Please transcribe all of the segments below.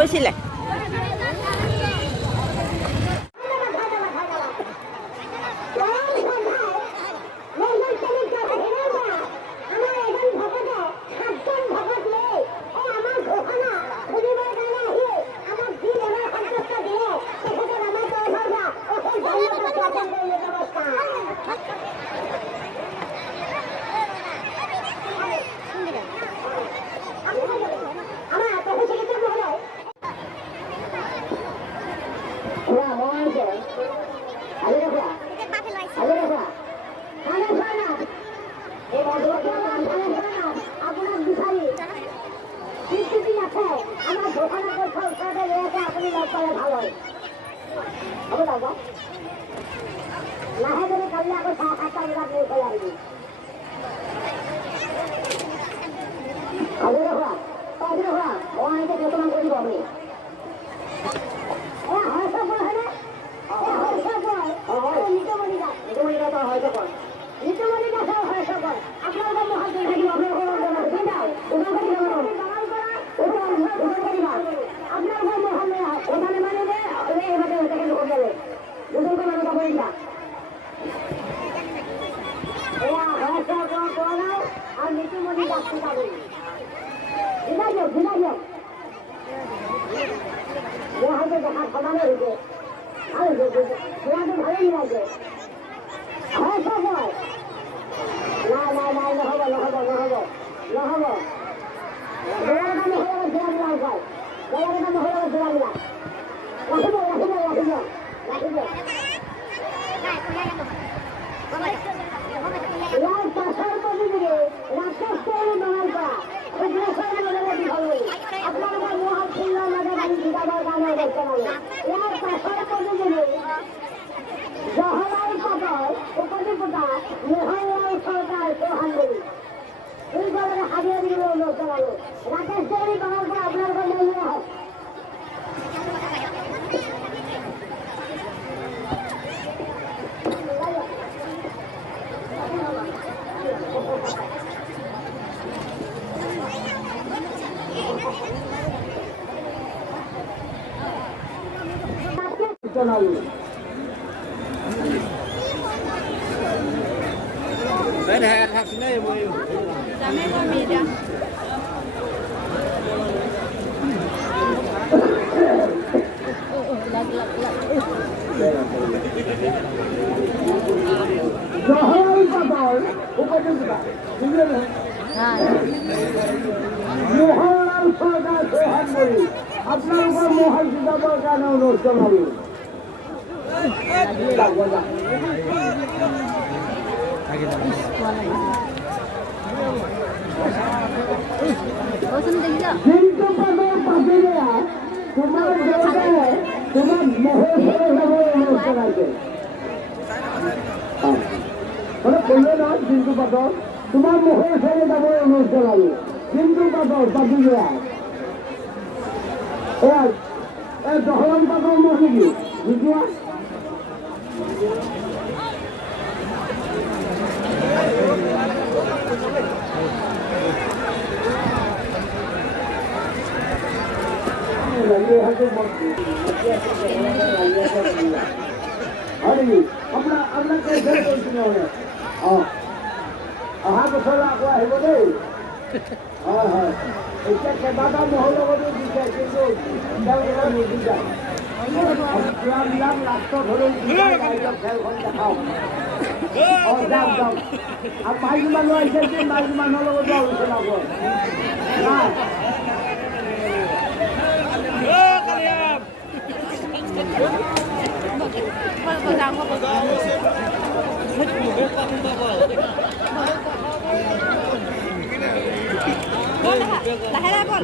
গৈছিলে।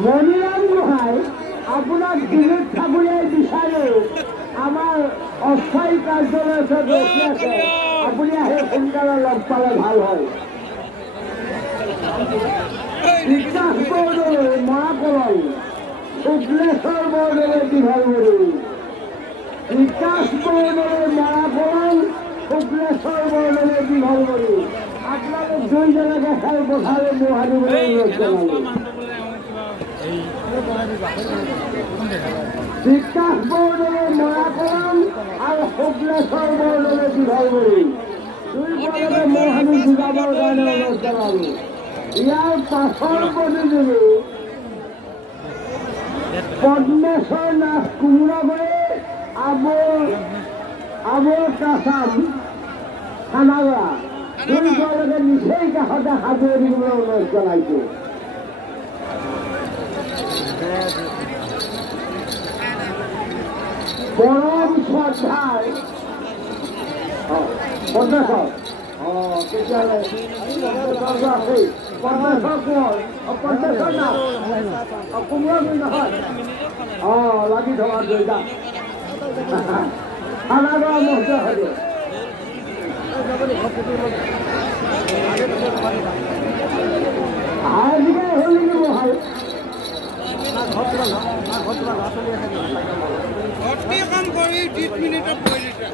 মনিৰাম গোহাঁই আপোনাক দিলীপ ঠাকুৰে বিচাৰে আমাৰ অস্থায়ী কাৰ্যালয় ৰখি আছে, আপুনি আহি সোনকালে লগ পালে ভাল হয়। বিকাশ বৰদলৈ মৰাকৰণ, শুক্লেশ্বৰ বৰদলৈ দীঘলগুৰি, বিকাশ বৰদলৈ মৰাকৰণ, শুক্লেশ্বৰ বৰদলৈ দীঘলগুৰি। আপোনালোক দুইজনকে খেল পথাৰে মোহাৰিবলৈ অনুৰোধ জনালোঁ। বিকাশ বৰদলৈ মৰাকৰণ আৰু শুক্লেশ্বৰ বৰদলৈ দীঘলগুৰি দুই পদকে মই আমি বুজাবৰ কাৰণে অনুৰোধ জনালোঁ। ইয়াৰ পাছৰ প্ৰতিযোগী পদ্মেশ্বৰ নাথ কোমৰাগুৰি আবুল কাছাম খানাগড়া দুই পদকে নিচেই কাষতে সাজুৰি দিবলৈ অনুৰোধ জনাইছোঁ। পৰম শ্ৰদ্ধাৰ পদ্মেশ্বৰ তেতিয়াহ'লে আছেই পদ্মেশ্বৰ কোঁৱৰ পদ্মেশ্বৰ না কোমৰাগুৰি নহয় লাগি থকা দুইটা খানাগড়া মহন্ত হয় আজিকালি হ'ল নেকি মহাল কাম কৰি 30 মিনিটত কৰি দিছে।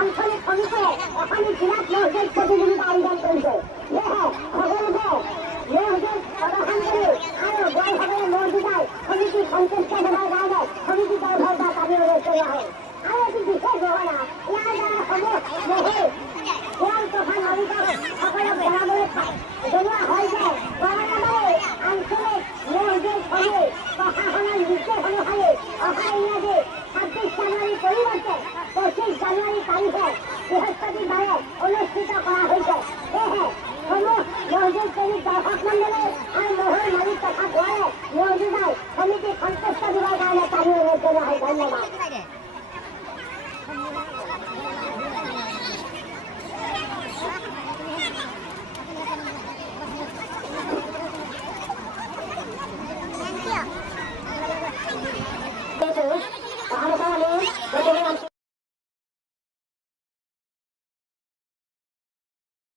আঞ্চলিক সমিতিয়ে অসমী জিলাত মছজিদ প্ৰতিযোগিতা আয়োজন কৰিছে। সেয়েহে সকলোকে মছজিদ প্ৰদৰ্শন কৰি আৰু গৈ মছজিদাই সমিতি সন্তুষ্ট হ'বৰ কাৰণে সমিতি তৰফৰ পৰা দাবী অনুৰোধ কৰা হয়। আৰু এটি বিশেষ ঘটনা ইয়াৰ দ্বাৰা সমূহ মহিল ইয়াৰ তথা নাগৰিকক সকলক জনাবলৈ জনোৱা হয় যে বৰ্তমানে আঞ্চলিক মছজিদ সমিতি প্ৰশাসনৰ নিৰ্দেশ অনুসৰি অহা ইংৰাজী 26 জানুৱাৰী পৰিৱৰ্তে 25 জানুৱাৰী তাৰিখে বৃহস্পতিবাৰে অনুষ্ঠিত কৰা হৈছে। সেয়েহে সমূহ মছজিদ প্ৰেমিক দৰ্শক মণ্ডলী আৰু মহল মালিক তথা গোৱালে মছজিদাই সমিতিক সন্তুষ্ট দিবৰ কাৰণে দাবী অনুৰোধ জনোৱা হয়। ধন্যবাদ।